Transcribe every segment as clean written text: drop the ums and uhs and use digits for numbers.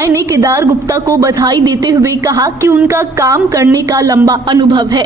साय ने केदार गुप्ता को बधाई देते हुए कहा कि उनका काम करने का लंबा अनुभव है,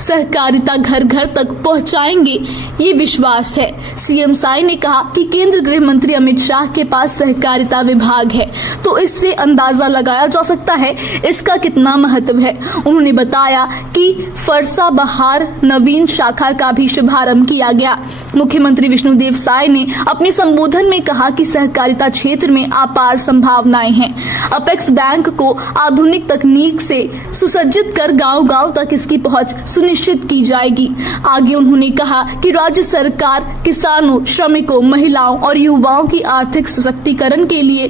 सहकारिता घर घर तक पहुंचाएंगे ये विश्वास है। सीएम साय ने कहा कि केंद्र गृह मंत्री अमित शाह के पास सहकारिता विभाग है, तो इससे अंदाजा लगाया जा सकता है इसका कितना महत्व है। उन्होंने बताया कि फरसा बहार नवीन शाखा का भी शुभारंभ किया गया। मुख्यमंत्री विष्णुदेव साय ने अपने संबोधन में कहा कि सहकारिता क्षेत्र में अपार संभावनाएं हैं। अपेक्स बैंक को आधुनिक तकनीक से सुसज्जित कर गांव-गांव तक इसकी पहुंच सुनिश्चित की जाएगी। आगे उन्होंने कहा कि राज्य सरकार किसानों, श्रमिकों, महिलाओं और युवाओं की आर्थिक सशक्तिकरण के लिए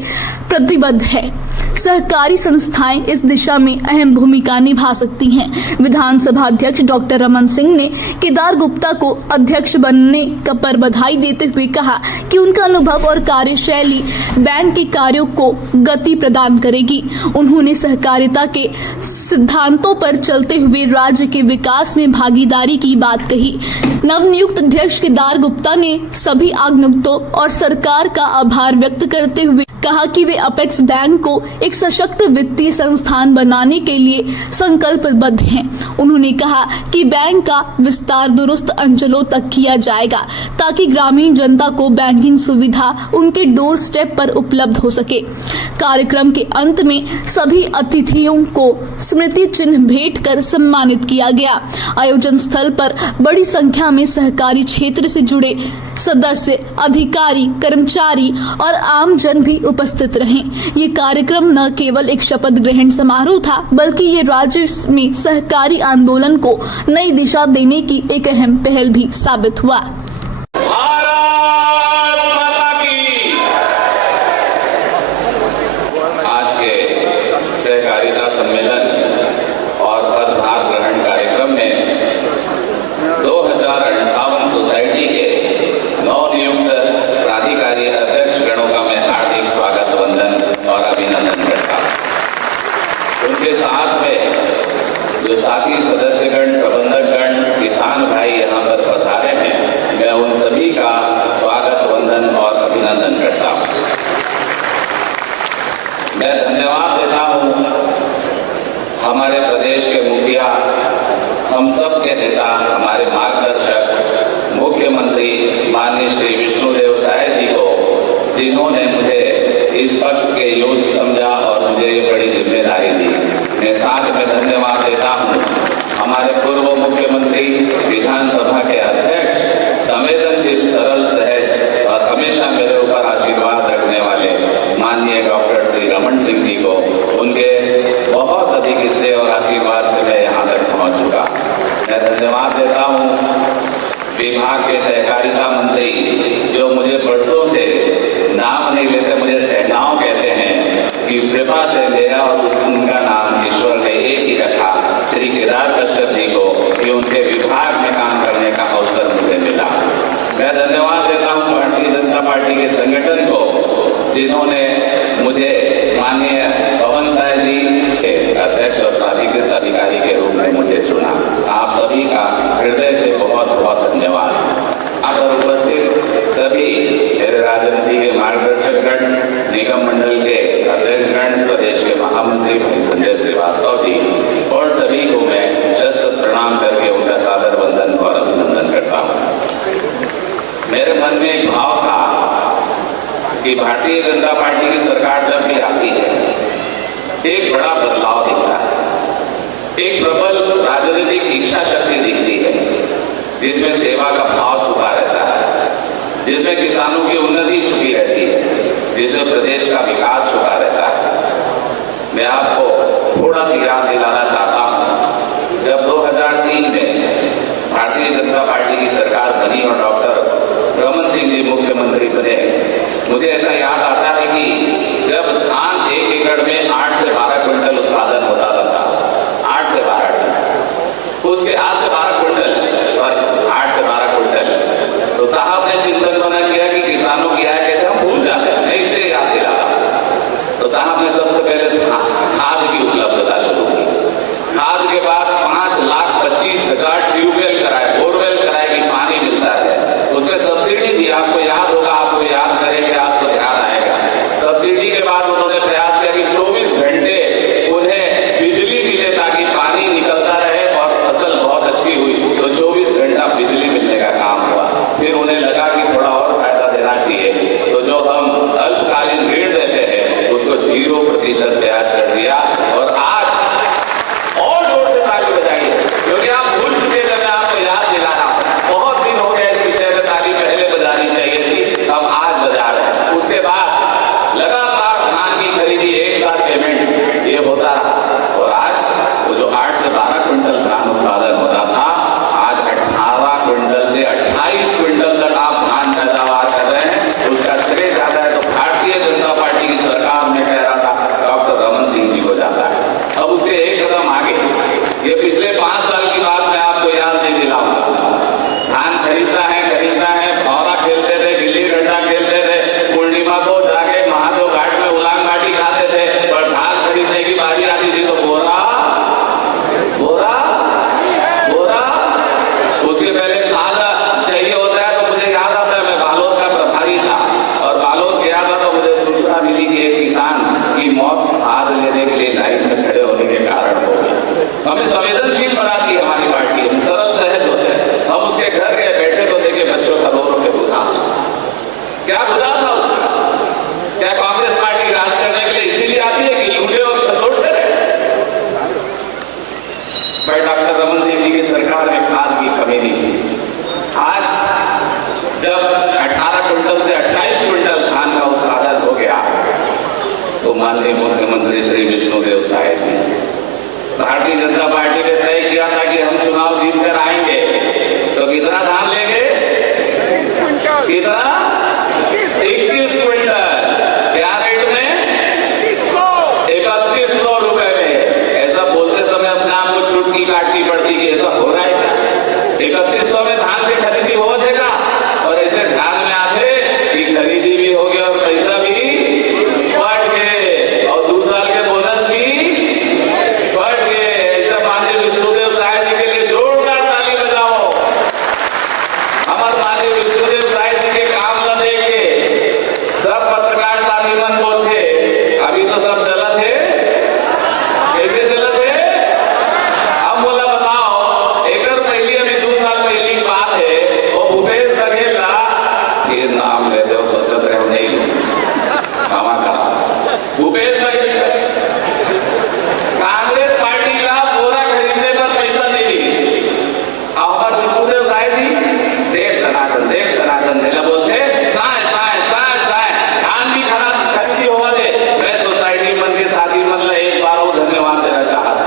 प्रतिबद्ध है। सहकारी संस्थाएं इस दिशा में अहम भूमिका निभा सकती हैं। विधानसभा अध्यक्ष डॉक्टर रमन सिंह ने केदार गुप्ता को अध्यक्ष बनने पर बधाई देते हुए कहा कि उनका अनुभव और कार्यशैली बैंक के कार्यों को गति प्रदान करेगी। उन्होंने सहकारिता के सिद्धांतों पर चलते हुए राज्य के विकास में भागीदारी की बात कही। नवनियुक्त अध्यक्ष केदार गुप्ता ने सभी आगंतुकों और सरकार का आभार व्यक्त करते हुए कहा कि वे अपेक्स बैंक को एक सशक्त वित्तीय संस्थान बनाने के लिए संकल्पबद्ध हैं। उन्होंने कहा कि बैंक का विस्तार दूरस्थ अंचलों तक किया जाएगा ताकि ग्रामीण जनता को बैंकिंग सुविधा उनके डोर स्टेप पर उपलब्ध हो सके। कार्यक्रम के अंत में सभी अतिथियों को स्मृति चिन्ह भेंट कर सम्मानित किया गया। आयोजन स्थल पर बड़ी संख्या में सहकारी क्षेत्र से जुड़े सदस्य, अधिकारी, कर्मचारी और आम जन भी उपस्थित रहे। ये कार्यक्रम न केवल एक शपथ ग्रहण समारोह था, बल्कि ये राज्य में सहकारी आंदोलन को नई दिशा देने की एक अहम पहल भी साबित हुआ। आज के सहकारिता सम्मेलन और पदभार ग्रहण कार्यक्रम में 2058 सोसाइटी के नवनियुक्त प्राधिकारी अध्यक्ष गणों का मैं हार्दिक स्वागत, वंदन और अभिनंदन करता हूं। उनके साथ में जो साथी सदस्यगण, प्रबंधकगण, किसान भाई यहाँ पर पधारे हैं, मैं उन सभी का स्वागत, वंदन और अभिनंदन करता हूँ। मैं धन्यवाद देता हूँ हमारे प्रदेश के मुखिया, हम सब के नेता, हमारे मार्गदर्शक मुख्यमंत्री माननीय श्री विष्णुदेव साय जी को, जिन्होंने मुझे इस पद के योग्य समझा और मुझे ये बड़ी जिम्मेदारी दी। मैं साथ में धन्यवाद देता हूँ हमारे पूर्व मुख्यमंत्री, विधानसभा के अध्यक्ष, संवेदनशील, सरल, सहज और हमेशा मेरे ऊपर आशीर्वाद रखने वाले माननीय डॉक्टर श्री रमन सिंह जी को। उनके बहुत अधिक हिस्से और आशीर्वाद से मैं यहाँ तक पहुँच चुका। मैं धन्यवाद देता हूँ विभाग के सहकारिता मंत्री, जो मुझे बरसों से नाम नहीं लेते, मुझे सेनाओं कहते हैं, कि कृपा से मेरा और उनका नाम ईश्वर ने एक ही रखा, श्री केदार कश्यप जी को, कि उनके विभाग में काम करने का अवसर मुझे मिला। मैं धन्यवाद देता हूँ भारतीय जनता पार्टी के संगठन को, जिन्होंने मुझे माननीय पवन साय जी के अध्यक्ष और प्राधिकृत अधिकारी के रूप में मुझे चुना। आप सभी का हृदय से बहुत बहुत धन्यवाद। आप पर उपस्थित सभी मेरे राजनीति के मार्गदर्शकगण, निगम मंडल के अध्यक्षगण, प्रदेश के महामंत्री भाई संजय श्रीवास्तव जी और सभी को मैं शत प्रणाम करके उनका सादर वंदन और अभिनंदन करता हूँ। मेरे मन में एक भाव था कि भारतीय जनता पार्टी की सरकार जब भी आती है, एक बड़ा बदलाव दिखता है, एक प्रबल राजनीतिक इच्छा शक्ति दिखती है, जिसमें सेवा का भाव छुपा रहता है, जिसमें किसानों की उन्नति छुपी रहती है, जिसमें प्रदेश का विकास छुपा रहता है। मैं आपको थोड़ा सी याद दिलाना चाहता हूँ, जब 2003 में भारतीय जनता पार्टी की सरकार बनी और डॉक्टर रमन सिंह जी मुख्यमंत्री बने, मुझे ऐसा याद आता है कि जब धान 1 एकड़ में 8 से 12 क्विंटल उत्पादन होता था, 8 से 12, उसके 8 से 12 क्विंटल, 8 से 12 क्विंटल, तो साहब ने चिंतन बना किया कि किसानों की आय कैसे हम भूल जाते हैं, मैं इसलिए याद दिला रहा हूं। तो साहब ने सबसे पहले खाद की उपलब्धता शुरू की। माननीय विष्णुदेव साय जी के काम न देख के सब पत्रकार साथी मन बोलते अभी तो सब चलत है, कैसे चलत है? अब बोला बताओ, एक पहले अभी 2 साल पहले की बात है, वो भूपेश बघेल ये नाम ले दो सोचत रहे नहीं क्षमा करा भूपेश बघेल कांग्रेस पार्टी का पूरा खरीदने पर पैसा दे दी। और विष्णुदेव साय जी देख धनाधन देला बोलते साय साय साय साय धान भी खरीदी हो दे। मैं सोसाइटी मन के साथी मन ला एक बार और धन्यवाद देना चाहता।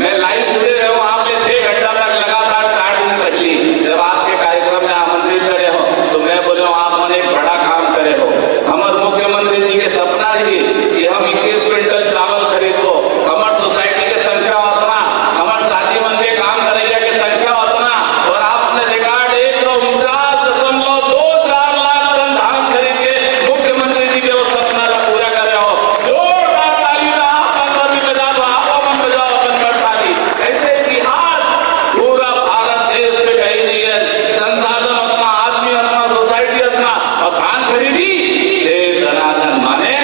मैं लाइव जुड़े रहे हूँ आपने 6 घंटा तक लगातार 4 दिन पहले जब आपके कार्यक्रम में आमंत्रित करे हो तो मैं बोले आप मन एक बड़ा काम करे हो। हमारे मुख्यमंत्री जी के सपना ही कि हम 21 क्विंटल चावल खरीदो, हमारे सोसाइटी के संख्या उतना, हमारे साथी मन के काम करैया के संख्या उतना, और आपने रिकॉर्ड 149.24 लाख टन धान खरीद के मुख्यमंत्री जी के वो सपना का पूरा करे हो। जोरदार ताली ना अपन पर भी बजा दो, आप मन बजाओ अपन पर ताली। ऐसे इतिहास पूरा भारत देश में कहीं नहीं है। संसाधन उतना, आदमी उतना, सोसाइटी उतना, और धान खरीदी दे धनाधन माने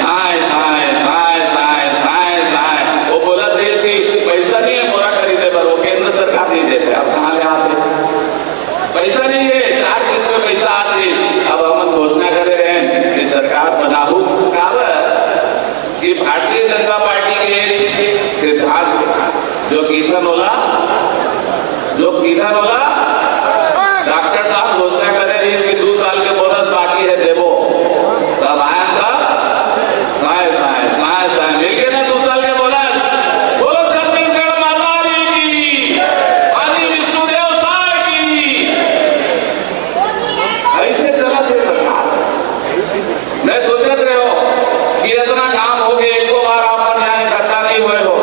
साय साय साय साय साय साय। वो बोला देश की पैसा नहीं है पूरा खरीदे पर, वो केंद्र सरकार नहीं देते। अब कहाँ ले आते? पैसा नहीं है, 4 किस्त में पैसा आते। अब हम घोषणा करे रहे कि सरकार बनाऊ कि भारतीय जनता पार्टी के एक सिद्धांत जो कीथन होला डॉक्टर साहब घोषणा करे रही कि 2 साल के बोनस बाकी है देवो, तब आया था साय साय साय साय मिल गए ना 2 साल के बोनस। बोलो छत्तीसगढ़ माता की, माननीय विष्णुदेव साय की। ऐसे चला थे सरकार। मैं सोचत रहे हो कि इतना काम हो गया, एक बार आप न्याय इकट्ठा नहीं हुए हो।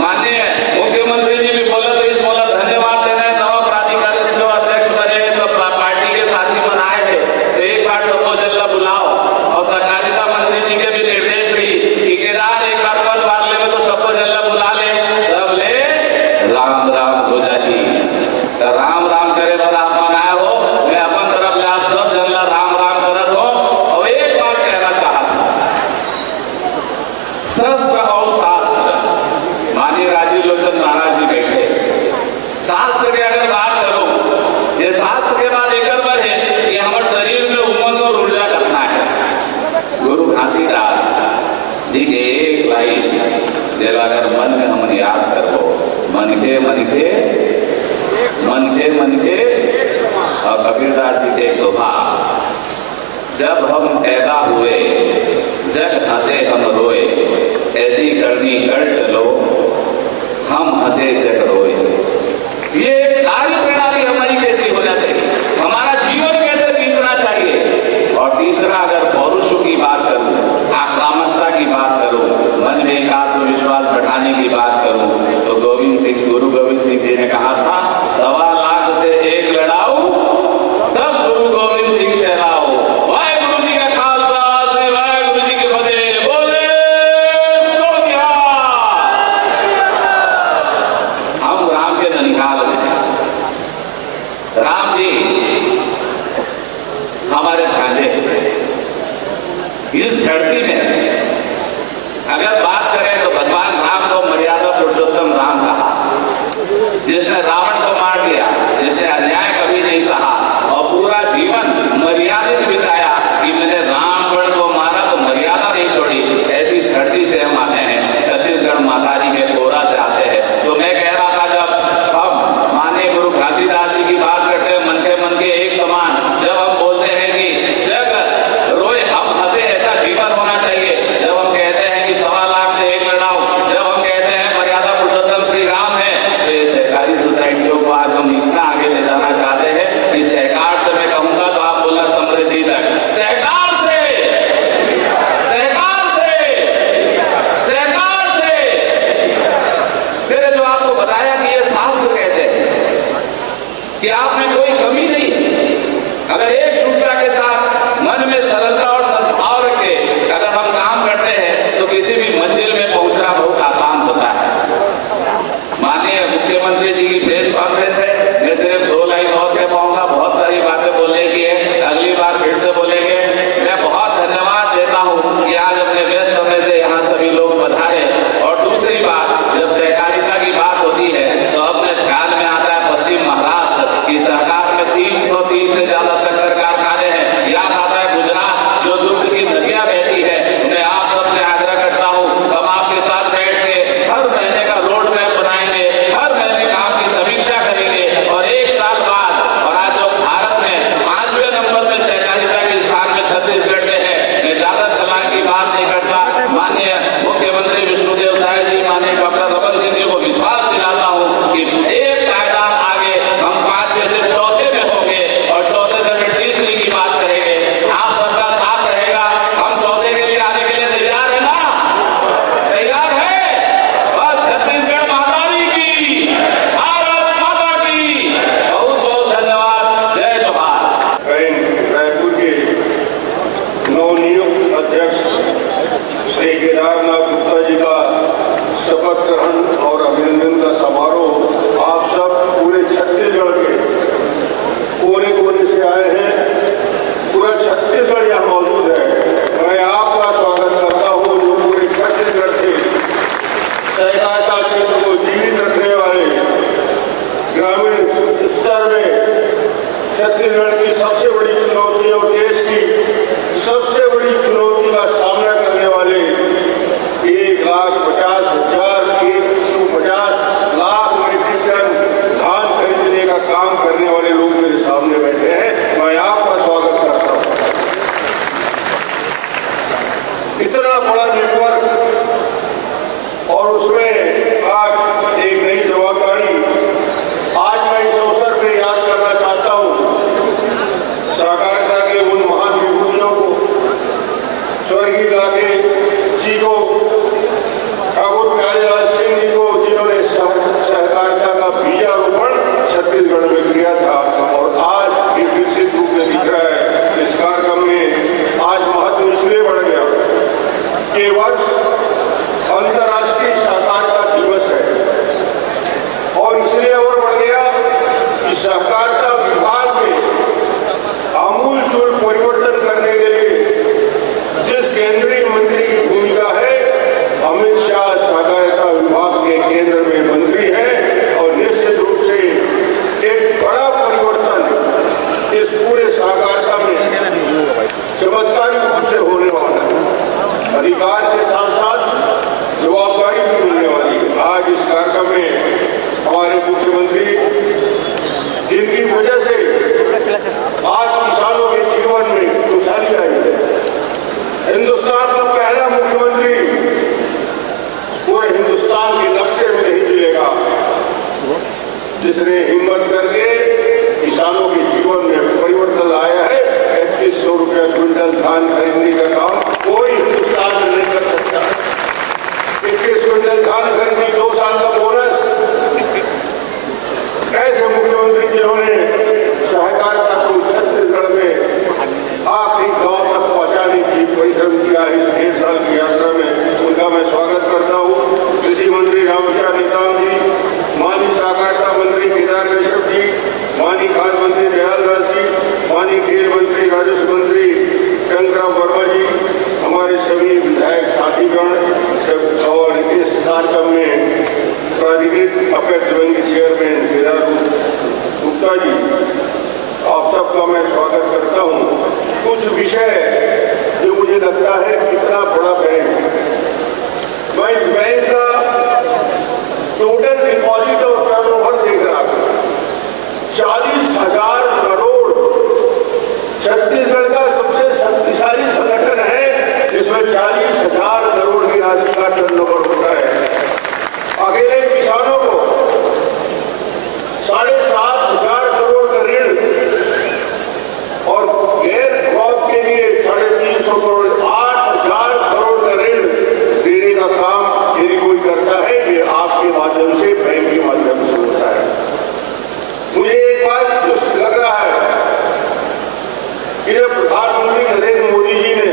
माननीय मुख्यमंत्री जी भी बोलत रही, बोला धन्यवाद देना है नवा प्राधिकरण जो अध्यक्ष बने सब पार्टी के साथी बनाए थे, तो एक बार सबको जल्ला बुलाओ। और सहकारिता मंत्री जी के भी निर्देश रही कि केदार एक बार पद बार ले तो सबको जल्ला बुला ले, सब ले राम राम हो जाती। तो राम राम करे पर आप बनाए हो, मैं अपन तरफ ले आप सब जल्ला राम राम करत हो। और एक बात कहना चाहता, शस्त्र और शास्त्र, माननीय राजीव लोचन महाराज जी बैठे, शास्त्र की अगर बात करूं, ये शास्त्र के बाद एक बार है कि हमारे शरीर में उमंग और ऊर्जा करना है। गुरु घासीदास जी के एक लाइन जेला अगर मन में हम याद करो, मन के और कबीरदास जी के दोहा, जब हम पैदा हुए जग हंसे हम रोए, ऐसी करनी कर चलो हम हंसे जग रोए। ये कार्य प्रणाली हमारी कैसी होना चाहिए, हमारा जीवन कैसे बीतना चाहिए। और तीसरा अगर पौरुष की बात करूं, आक्रामकता की बात करूं, मन में एक आत्मविश्वास बढ़ाने की बात करूं, तो गुरु गोविंद सिंह जी ने कहा था 1.25 लाख से 1 लड़ाऊ तब गुरु गोविंद सिंह चलाओ। वाहेगुरु जी का खालसा, श्री वाहेगुरु जी की फतेह। बोले सो निहाल। हम राम के ननिहाल में, राम जी हमारे भांजे। इस धरती में अगर बात करें तो भगवान राम को मर्यादा पुरुषोत्तम राम कहा, जिसने रावण को मार दिया, जिसने अन्याय कभी नहीं सहा और पूरा जीवन मर्यादित बिताया कि मैंने रावण को मारा तो मर्यादा नहीं छोड़ी। ऐसी धरती से हम आते हैं, छत्तीसगढ़ माता जी के कोरा से आते हैं। तो मैं कह रहा था जब हम माननीय गुरु घासीदास जी की बात करते हैं, मन के एक समान, जब हम बोलते हैं कि जग रोए हम हंसे, ऐसा जीवन होना चाहिए। जब हम कहते हैं कि 1.25 लाख से 1 लड़ाओ, जब हम कहते हैं मर्यादा पुरुषोत्तम श्री राम है, तो ये सहकारी सोसाइटियों को आज हम इतना आगे ले जाना चाहते हैं कि सहकार से मैं कहूंगा तो आप बोला समृद्धि तक, सहकार से फिर जो आपको बताया कि ये शास्त्र कहते हैं कि आप में कोई कमी नहीं है। अगर एकजुटता के साथ मन में सरलता और सद्भाव रख के अगर हम काम करते हैं तो किसी भी मंजिल में पहुंचना बहुत आसान होता है। माननीय मुख्यमंत्री जी की प्रेस कॉन्फ्रेंस है, मैं सिर्फ 2 लाइन और कह पाऊंगा, बहुत सारी बातें छत्तीसगढ़ की सबसे बड़ी चुनौती और देश की सबसे बड़ी चुनौती का सामना करने वाले 1,50,150 मीट्रिक टन धान खरीदने का काम करने वाले लोग मेरे सामने बैठे हैं। मैं आपका स्वागत करता हूं। इतना बड़ा नेटवर्क और उसमें आज एक नई जवाबदारी। आज मैं इस अवसर पे याद करना चाहता हूं सहकारिता के उन महान विभूतियों को, स्वर्गीय लाखे जी को, ठाकुर प्यारेलाल सिंह जी को, जिन्होंने सहकारिता का बीजारोपण छत्तीसगढ़ में किया था और आज भी विकसित रूप में दिख रहा है। इस कार्यक्रम में आज महत्व इसलिए बढ़ गया कि वर्ष अंतर्राष्ट्रीय सहकारिता दिवस है और इसलिए और बढ़ गया कि सहकारिता विभाग में आमूलचूल परिवर्तन करने के लिए जिस केंद्रीय मंत्री की भूमिका है, अमित शाह सहकारिता विभाग के केंद्र में मंत्री हैं और निश्चित रूप से एक बड़ा परिवर्तन इस पूरे सहकारिता में चमत्कारी रूप से होने वाला है। अधिकार के साथ साथ जवाबदारी भी मिलने वाली है। आज इस कार्यक्रम में हमारे मुख्यमंत्री, जिनकी वजह से आज किसानों के जीवन में खुशहाली आई है, हिंदुस्तान का पहला मुख्यमंत्री पूरे हिंदुस्तान के नक्शे में नहीं मिलेगा जिसने हिम्मत करके किसानों के जीवन में परिवर्तन लाया है। 3100 रुपया क्विंटल धान खरीदने का काम कोई हिंदुस्तान में नहीं कर सकता। 21 क्विंटल धान खरीदी, 2 साल का बोनस। ऐसे मुख्यमंत्री जिन्होंने सहकारिता को छत्तीसगढ़ में आखिरी गांव तक पहुंचाने की परिश्रम किया है इस 1.5 साल की यात्रा में, उनका मैं स्वागत करता हूं। कृषि मंत्री रामविचार नेताम जी, माननीय सहकारिता मंत्री केदार कश्यप जी, माननीय खाद्य मंत्री दयालदास जी, माननीय खेल मंत्री राजस्व मंत्री शंकरराव वर्मा जी, हमारे सभी विधायक साथीगण और इस कार्यक्रम में प्राधिकृत अपेक्स बैंक के चेयरमैन केदार गुप्ता जी, आप सबका मैं स्वागत करता हूं। कुछ विषय जो मुझे लगता है कितना बड़ा बैंक, मैं इस बैंक का टोटल डिपॉजिट और टर्नओवर देख रहा था। 40,000 करोड़। छत्तीसगढ़ का सबसे शक्तिशाली संगठन है जिसमें 40,000 करोड़ की राशि का टर्नओवर होता है। अकेले किसानों को 7,500 करोड़ का ऋण और गैर क्रॉप के लिए 350 करोड़, 8,000 करोड़ का ऋण देने का काम यदि कोई करता है, ये आपके माध्यम से, बैंक के माध्यम से होता है। मुझे एक बात लग रहा है कि जब प्रधानमंत्री नरेंद्र मोदी जी ने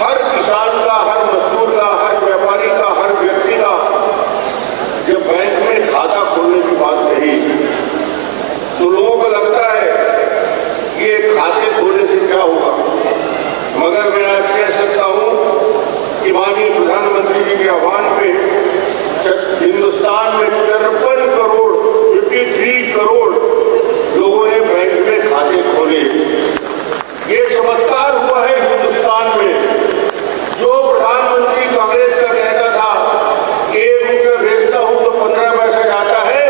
हर किसान का, हर मजदूर का, हर व्यापारी का, हर व्यक्ति का जब बैंक में खाता खोलने की बात कही तो लोगों को लगता है कि ये खाते खोलने से क्या होगा, मगर मैं आज कह सकता हूं कि माननीय प्रधानमंत्री जी के आह्वान पे हिंदुस्तान में 53 करोड़ 53 करोड़ लोगों ने बैंक में खाते खोले। ये चमत्कार हुआ है हिंदुस्तान में। जो प्रधानमंत्री कांग्रेस का कहता था 1 रुपया भेजता हूं तो 15 पैसा जाता है,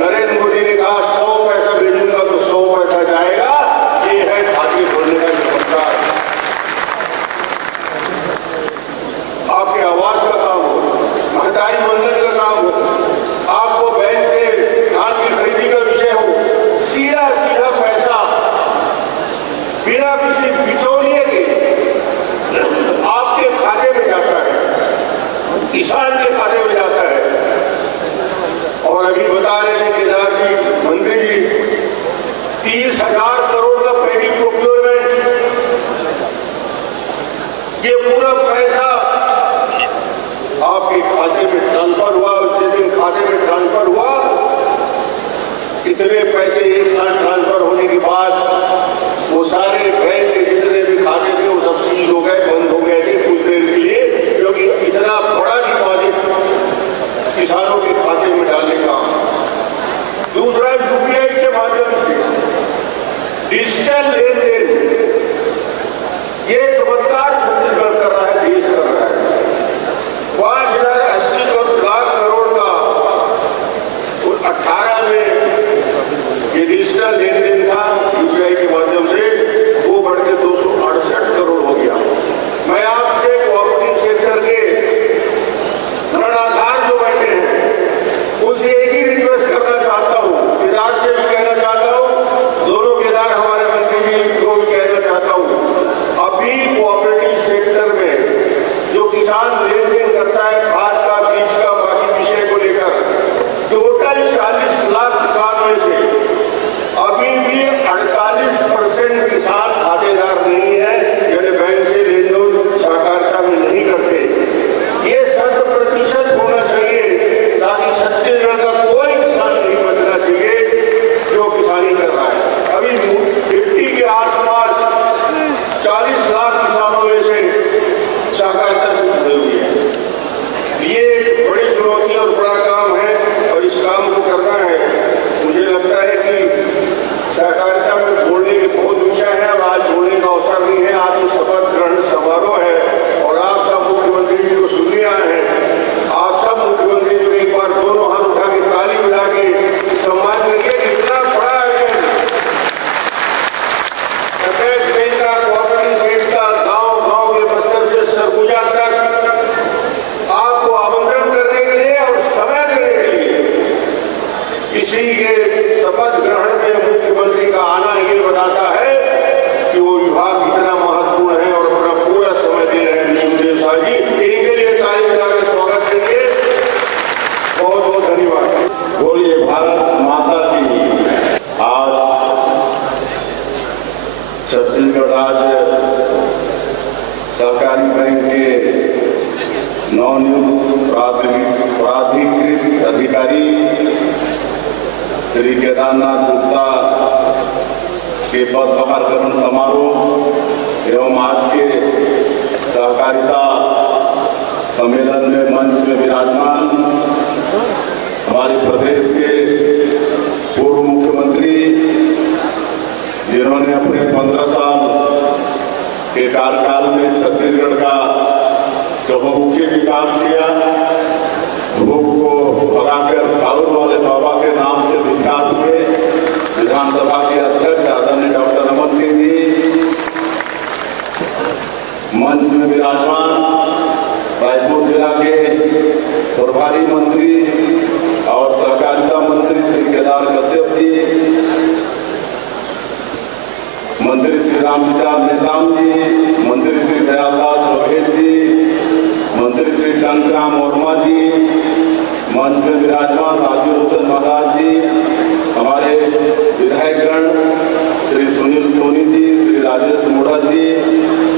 नरेंद्र मोदी ने कहा 100 पैसा भेजूंगा तो 100 पैसा जाएगा। ये है खाते खोलने का चमत्कार। आपके आवास का काम हो, महतारी मंदिर का काम हो, आप डिजिटल लेन देन था यूपीआई के माध्यम से, वो बढ़ के 268 करोड़ हो गया। मैं आपसे कोऑपरेटिव सेक्टर के धरणाधार जो बैठे हैं उनसे एक ही रिक्वेस्ट करना चाहता हूँ, केदार से भी कहना चाहता हूँ, दोनों केदार हमारे मंत्री जी को भी कहना चाहता हूँ, अभी कोऑपरेटिव सेक्टर में जो किसान लेन देन करता है खाद का, बीज का, बाकी विषय को लेकर, टोटल 40 लाख किसान में से अभी भी 48% किसान खातेदार नहीं है, यानी बैंक से लेन देन सहकारिता में नहीं करते। ये 100% होना चाहिए ताकि छत्तीसगढ़ का कोई किसान नहीं बचना चाहिए जो किसानी कर रहा है। अभी 50 के आसपास 40 लाख किसानों में से सहकारिता से जुड़े हुए हैं। ये एक बड़ी चुनौती और बड़ा काम है और इस काम को करना है। मुझे लगता है कि सहकारिता में बोलने के बहुत विषय है, अब आज बोलने का अवसर नहीं है। आज तो शपथ ग्रहण समारोह है और आप सब मुख्यमंत्री जी को सुनने आए हैं। आप सब मुख्यमंत्री जी को एक बार दोनों हाथ उठा के ताली बजा के सम्मान करिए। कितना बड़ा आयोजन, प्रत्येक बैंक का, कोऑपरेटिव बैंक का, गाँव के बस्तर से सरगुजा तक आपको आमंत्रण करने के लिए और समय देने के लिए किसी के शपथ ग्रहण में मुख्यमंत्री का आना ये बताता है कि वो विभाग कितना महत्वपूर्ण है और अपना पूरा समय दे रहे हैं। विष्णुदेव शाह जी, इनके लिए ताली बजाकर स्वागत करिए। बहुत बहुत धन्यवाद। बोलिए भारत माता की। आज छत्तीसगढ़ राज्य सहकारी बैंक के नवनियुक्त प्राधिकृत अधिकारी श्री केदारनाथ गुप्ता के पदभार ग्रहण समारोह एवं आज के सहकारिता सम्मेलन में मंच में विराजमान हमारे प्रदेश के पूर्व मुख्यमंत्री, जिन्होंने अपने 15 साल के कार्यकाल में छत्तीसगढ़ का चहुमुखी विकास किया, भूख को भगाकर चावल वाले बाबा के नाम से विख्यात हुए। विधानसभा के अध्यक्ष आदरणीय डॉक्टर रमन सिंह जी मंच में विराजमान, रायपुर जिला के प्रभारी मंत्री और सहकारिता मंत्री श्री केदार कश्यप जी, मंत्री श्री रामविचार नेताम जी, मंत्री श्री दयालदास बघेल जी, मंत्री श्री टंकराम वर्मा जी, मंच में विराजमान राजीव लोचन महाराज जी, हमारे विधायकगण श्री सुनील सोनी जी, श्री राजेश मोड़ा जी,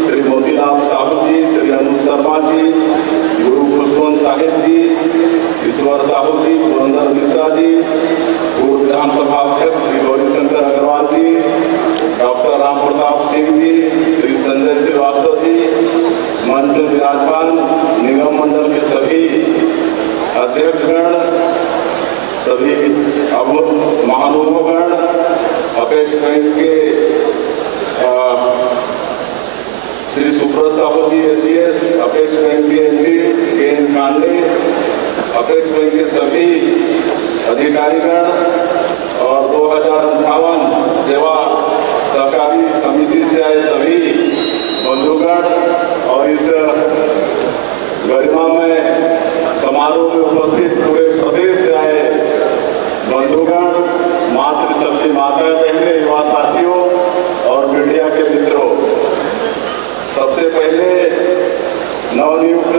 श्री मोतीलाल साहू जी, श्री अनुज शर्मा जी, गुरु खुशवंत साहिब जी, ईश्वर साहू जी, पुरंदर मिश्रा जी, पूर्व विधानसभा अध्यक्ष श्री गौरीशंकर अग्रवाल जी, डॉक्टर राम प्रताप सिंह जी, श्री संजय श्रीवास्तव जी, मंच में विराजमान निगम मंडल के सभी अध्यक्षगण, सभी महानुभावगण, अपेक्स बैंक के श्री सुब्रत साहू जी एसीएस, अपेक्स बैंक के एमडी के.एन. कांडे, अपेक्स बैंक के सभी अधिकारीगण और 2058 सेवा सहकारी समिति से आए सभी बंधुगण और इस गरिमामय समारोह में उपस्थित पूरे प्रदेश से आए बंधुगण, मातृशक्ति माता बहनें, युवा साथियों और मीडिया के मित्रों, सबसे पहले नवनियुक्त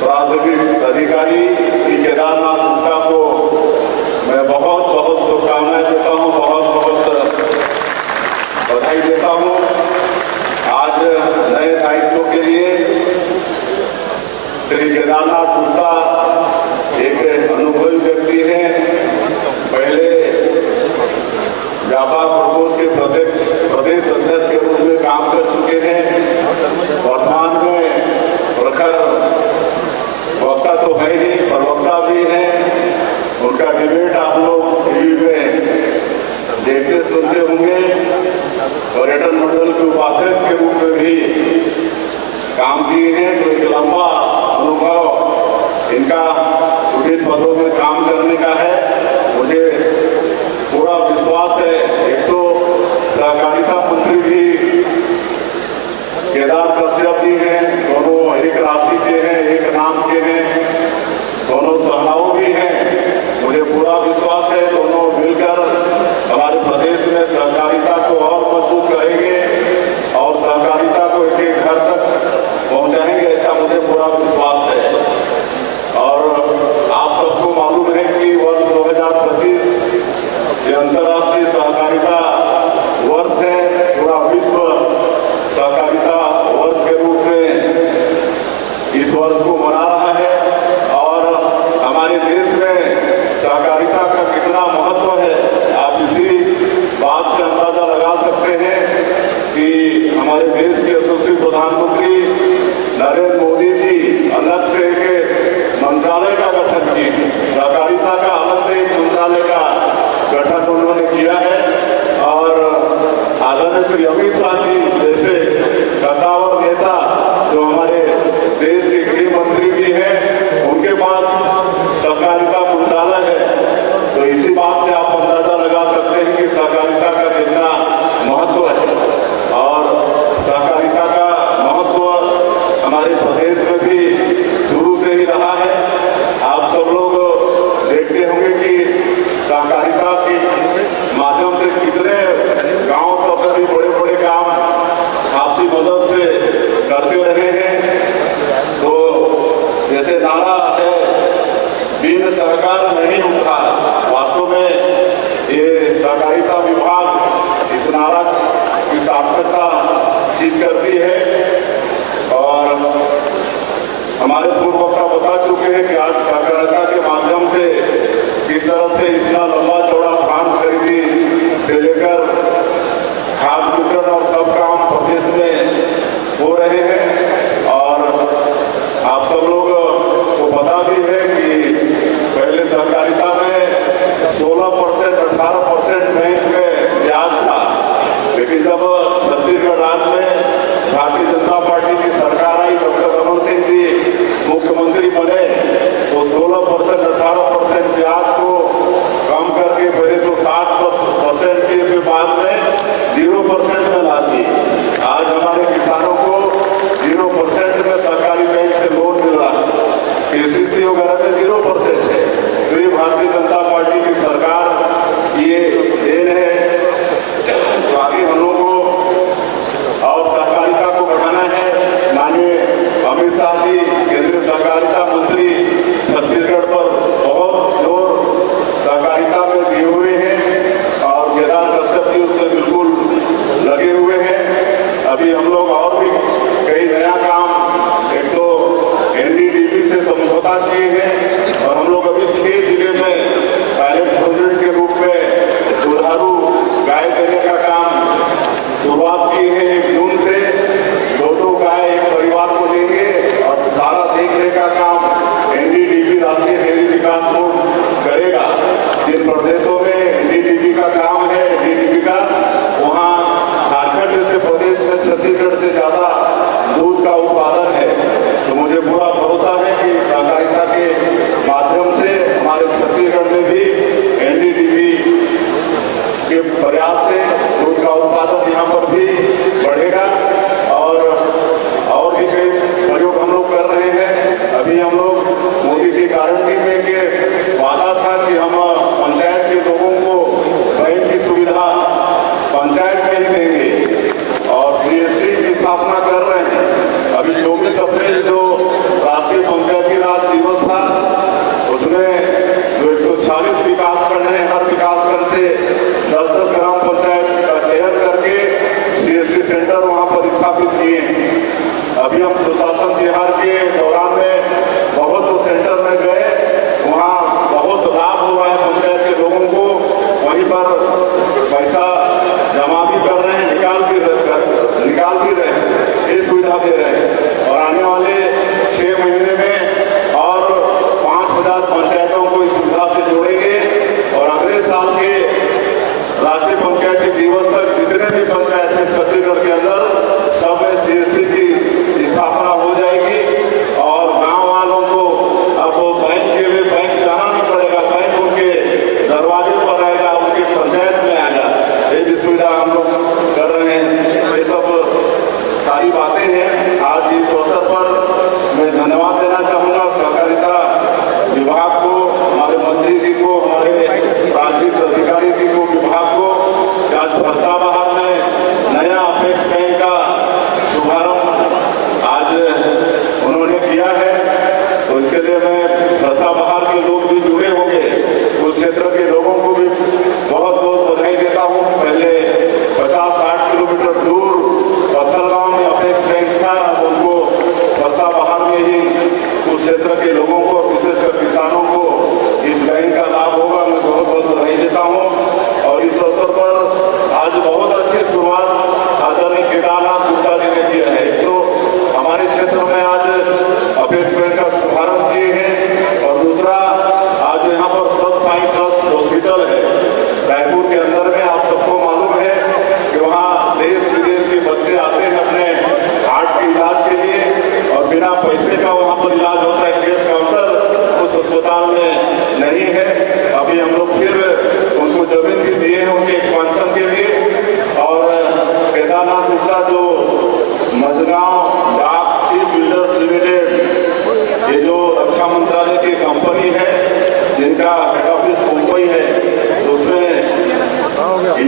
प्राधिकृत अधिकारी श्री केदारनाथ गुप्ता को मैं बहुत बहुत शुभकामनाएं देता हूँ, बहुत बहुत बधाई देता हूँ। आज नए दायित्व के लिए श्री केदारनाथ गुप्ता एक अनुभवी व्यक्ति हैं। पहले व्यापार प्रकोष्ठ के प्रदेश अध्यक्ष के रूप में काम कर चुके हैं। वर्तमान में प्रखर वक्ता तो है ही, प्रवक्ता भी हैं। उनका डिबेट आप लोग टीवी में देखते सुनते होंगे। पर्यटन मंडल के उपाध्यक्ष के रूप में भी काम किए हैं, तो एक लंबा अनुभव इनका विभिन्न पदों में काम करने का है। मुझे पूरा विश्वास विश्वास है। एक तो सहकारिता मंत्री भी केदार कश्यप जी हैं, दोनों एक राशि के हैं, एक नाम के हैं, दोनों सहनाऊ भी हैं। मुझे पूरा विश्वास है दोनों मिलकर हमारे प्रदेश में सहकारिता को और मजबूत करेंगे और सहकारिता को एक एक घर तक पहुंचाएंगे, ऐसा मुझे पूरा विश्वास है। और आप सबको मालूम है कि वर्ष 2025 ये अंतर्राष्ट्रीय सहकारिता वर्ष है। पूरा विश्व सहकारिता वर्ष के रूप में इस वर्ष को मना रहा है और हमारे देश में सहकारिता का कितना महत्व है आप इसी बात से अंदाजा लगा सकते हैं कि हमारे देश के यशस्वी प्रधानमंत्री नरेंद्र मोदी जी अलग से एक मंत्रालय का गठन किए, सहकारिता का अलग से एक मंत्रालय का गठन उन्होंने किया है। और आदरणीय श्री अमित शाह जी जैसे कद्दावर नेता जो हमारे देश के गृह मंत्री भी हैं, उनके पास सहकारिता मंत्रालय है। तो इसी बात से आप अंदाजा लगा सकते हैं कि सहकारिता का कितना महत्व है। और सहकारिता का महत्व हमारे प्रदेश में भी शुरू से ही रहा है। आप सब लोग देखते होंगे कि सहकारिता के माध्यम से कितने गांव सब में भी बड़े बड़े काम आपसी मदद से करते रहे हैं। तो जैसे नारा है बिन सरकार नहीं उठा, वास्तव में ये सहकारिता विभाग इस नारा की सार्थकता सिद्ध करती है। और हमारे पूर्व वक्ता बता चुके हैं कि आज सहकारिता के माध्यम से किस तरह से इतना लंबा चौड़ा धान खरीदी से लेकर खाद वितरण और सब काम प्रदेश में हो रहे हैं। और आप सब लोग को पता भी है कि पहले सहकारिता में 16% 18% बैंक में ब्याज था, लेकिन जब छत्तीसगढ़ राज्य में भारतीय जनता पार्टी की सरकार आई, डॉक्टर रमन सिंह जी मुख्यमंत्री बने, तो 16% 18% ब्याज को कम करके पहले तो 60% के फिर बाद में 0% में ला दी। आज हमारे किसानों को 0% में सरकारी बैंक से लोन मिल रहा है, केसीसी वगैरह में 0% है। तो ये भारतीय जनता पार्टी की सरकार ये देन है। तो आगे हम लोगों को और सहकारिता को बढ़ाना है। माननीय अमित शाह जी केंद्रीय सहकारिता मंत्री छत्तीसगढ़ पर बहुत जोर सहकारिता में दिए हुए हैं और केदार कश्यप जी उसमें बिल्कुल लगे हुए हैं। अभी हम लोग और भी कई नया काम, एक तो एनडीडीबी से समझौता किए हैं और हम लोग अभी 6 जिले में पायलट प्रोजेक्ट के रूप में दुधारू गाय देने का काम शुरुआत की है। 1 जून से 2 गाय एक परिवार को देंगे और सारा देखने का काम एनडीडीबी राष्ट्रीय डेयरी विकास बोर्ड करेगा। जिन प्रदेशों में एनडीडीबी का काम है, एनडीडीबी का, वहाँ झारखंड जैसे प्रदेश में छत्तीसगढ़ से ज्यादा दूध का उत्पादन है। तो मुझे पूरा भरोसा है कि सहकारिता के माध्यम से हमारे छत्तीसगढ़ में भी एनडीडीबी के प्रयास से दूध का उत्पादन यहाँ पर भी बढ़ेगा। और भी कई प्रयोग हम लोग कर रहे हैं। अभी हम लोग मोदी की गारंटी में के वादा था कि हम पंचायत के लोगों को बैंक की सुविधा पंचायत में ही देंगे और सीएससी की स्थापना कर रहे हैं। अभी 24 अप्रैल जो राष्ट्रीय पंचायती राज दिवस था, उसमें जो 140 विकास खंड है, हर विकास खंड से 10-10 ग्राम पंचायत का चयन करके सीएससी सेंटर वहां पर स्थापित किए हैं। अभी हम सुशासन तिहार के दौरान में बहुत सेंटर में गए, वहाँ बहुत लाभ हो रहा है पंचायत के लोगों को। वहीं पर पैसा जमा भी कर रहे हैं, निकाल भी रहे हैं, ये सुविधा दे रहे हैं। और आने वाले 6 महीने में और 5000 पंचायतों को इस सुविधा से जोड़ेंगे और अगले साल के राष्ट्रीय पंचायती दिवस तक जितने भी पंचायत हैं छत्तीसगढ़ के अंदर, सब में सीएससी की स्थापना हो जाएगी। और गांव वालों को अब बैंक के लिए बैंक जाना नहीं पड़ेगा, बैंक उनके दरवाजे पर आएगा, उनके पंचायत में आएगा।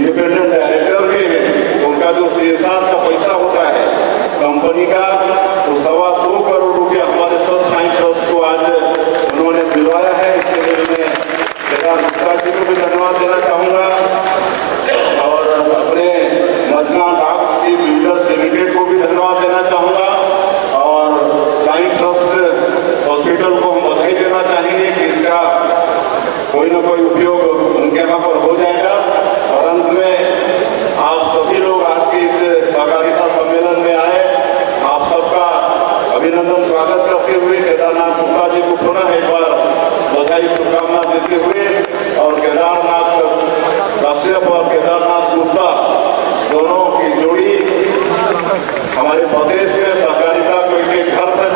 इंडिपेंडेंट डायरेक्टर भी हैं, तो उनका जो CSR का पैसा होता है कंपनी का, तो 2.25 करोड़ रुपया हमारे सब साइन ट्रस्ट को आज उन्होंने दिलवाया है। इसके लिए मैं केदार गुप्ता जी को भी धन्यवाद देना चाहूँगा और अपने मजना डाक सी बिल्डर्स लिमिटेड को भी धन्यवाद देना चाहूँगा और साइन ट्रस्ट हॉस्पिटल को हम बधाई देना चाहेंगे कि इसका कोई ना कोई उपयोग उनके यहाँ पर हो जाएगा। और अंत में आप सभी लोग आज के इस सहकारिता सम्मेलन में आए, आप सबका अभिनंदन स्वागत करते हुए केदारनाथ गुप्ता जी को पुनः एक बार बधाई शुभकामना देते हुए और केदारनाथ कश्यप और केदारनाथ गुप्ता दोनों की जोड़ी हमारे प्रदेश में सहकारिता को एक घर तक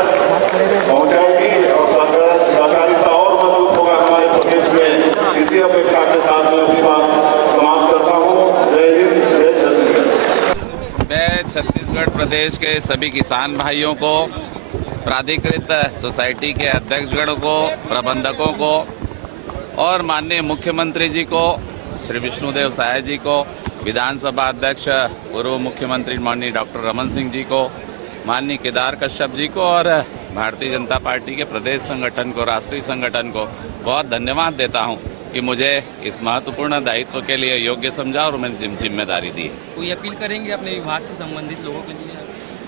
पहुंचाएगी और सहकारिता और मजबूत होगा हमारे प्रदेश में। इसी अपेक्षा के साथ मैं अपनी बात समाप्त करता हूँ। जय हिंद, जय छत्तीसगढ़। मैं छत्तीसगढ़ प्रदेश के सभी किसान भाइयों को, प्राधिकृत सोसाइटी के अध्यक्षगण को, प्रबंधकों को और माननीय मुख्यमंत्री जी को, श्री विष्णुदेव साय जी को, विधानसभा अध्यक्ष पूर्व मुख्यमंत्री माननीय डॉक्टर रमन सिंह जी को, माननीय केदार कश्यप जी को और भारतीय जनता पार्टी के प्रदेश संगठन को, राष्ट्रीय संगठन को बहुत धन्यवाद देता हूं कि मुझे इस महत्वपूर्ण दायित्व के लिए योग्य समझा और मैंने जिम्मेदारी दी है। कोई अपील करेंगे अपने विभाग से संबंधित लोगों के लिए?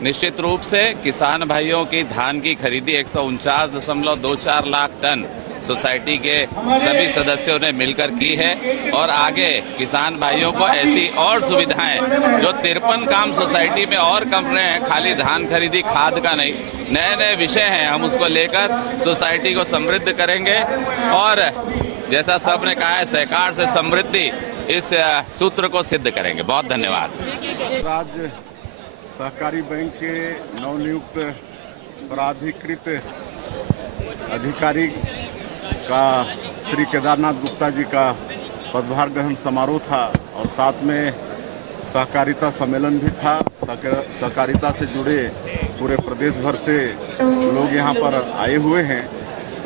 निश्चित रूप से किसान भाइयों की धान की खरीदी 149.24 लाख टन सोसाइटी के सभी सदस्यों ने मिलकर की है और आगे किसान भाइयों को ऐसी और सुविधाएं जो 53 काम सोसाइटी में और कम रहे हैं, खाली धान खरीदी खाद का नहीं, नए नए विषय हैं, हम उसको लेकर सोसाइटी को समृद्ध करेंगे और जैसा सब ने कहा है सहकार से समृद्धि, इस सूत्र को सिद्ध करेंगे। बहुत धन्यवाद। राज्य सहकारी बैंक के नवनियुक्त प्राधिकृत अधिकारी का श्री केदारनाथ गुप्ता जी का पदभार ग्रहण समारोह था और साथ में सहकारिता सम्मेलन भी था। सहकारिता से जुड़े पूरे प्रदेश भर से लोग यहाँ पर आए हुए हैं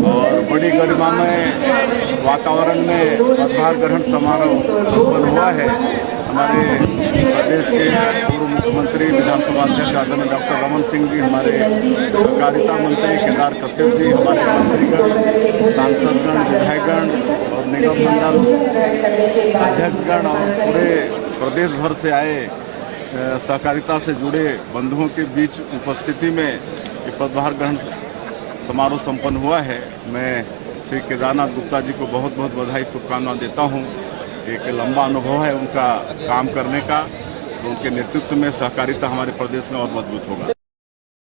और बड़ी गरिमामय वातावरण में पदभार ग्रहण समारोह संपन्न हुआ है। हमारे प्रदेश के पूर्व मुख्यमंत्री विधानसभा अध्यक्ष आदरणीय डॉक्टर रमन सिंह जी, हमारे सहकारिता मंत्री केदार कश्यप जी, हमारे मंत्रीगण, सांसदगण, विधायकगण और निगम मंडल अध्यक्षगण और पूरे प्रदेश भर से आए सहकारिता से जुड़े बंधुओं के बीच उपस्थिति में ये पदभार ग्रहण समारोह संपन्न हुआ है। मैं श्री केदारनाथ गुप्ता जी को बहुत बहुत बधाई शुभकामना देता हूँ। एक लंबा अनुभव है उनका काम करने का, तो उनके नेतृत्व में सहकारिता हमारे प्रदेश में और मजबूत होगा।